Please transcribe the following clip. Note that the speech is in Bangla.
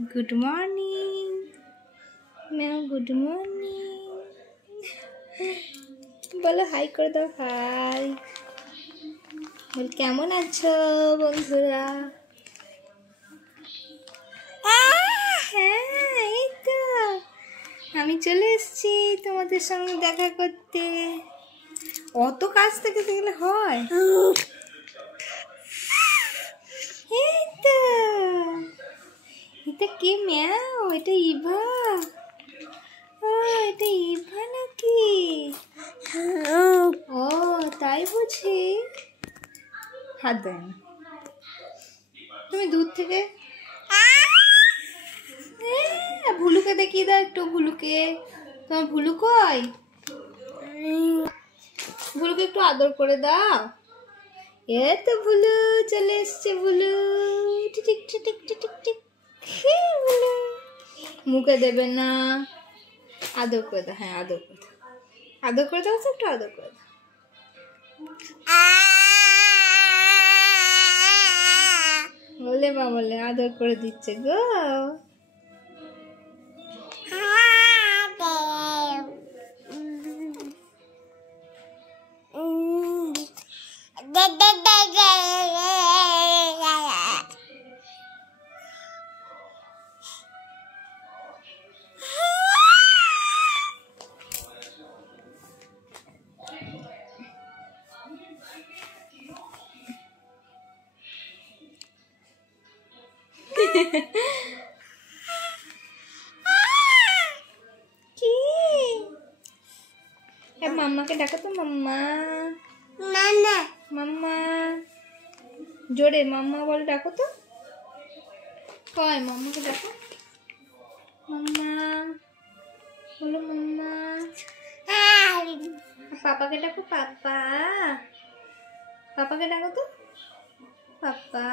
Good morning ma'am, good morning. बोलो हाई कर दो, हाई बोल। केमन आछो बंधुरा? এই তো আমি চলে এসেছি তোমাদের সঙ্গে দেখা করতে। অত কাছ থেকে দেখলে হয়? এই তো এটা কে ম্যাও? এটা ইভা। ও এটা ইভা নাকি? ও তাই বুঝি। হাত দেয় না তুমি দূর থেকে। ভুলুকে দেখিয়ে দাও একটু। ভুলুকে, তোমার ভুলু কই? ভুলুকে একটু আদর করে দাও। এ তো ভুলু চলে এসছে। Bhulu tick tick tick tick tick. Bhulu মুখে দেবে না, আদর করে দাও। হ্যাঁ আদর করে দাও, আদর করে দাও। একটু আদর করে দাও। বলে বা বলে আদর করে দিচ্ছে গো। কি মাম্মাকে ডাকো তো। মাম্মা মাম্মা জোরে মাম্মা বলে ডাকো তো। কয় মাম্মাকে ডাকো। মাম্মা বলো মাম্মা। পাপাকে ডাকো। পাপা, পাপাকে ডাকো তো। পাপা।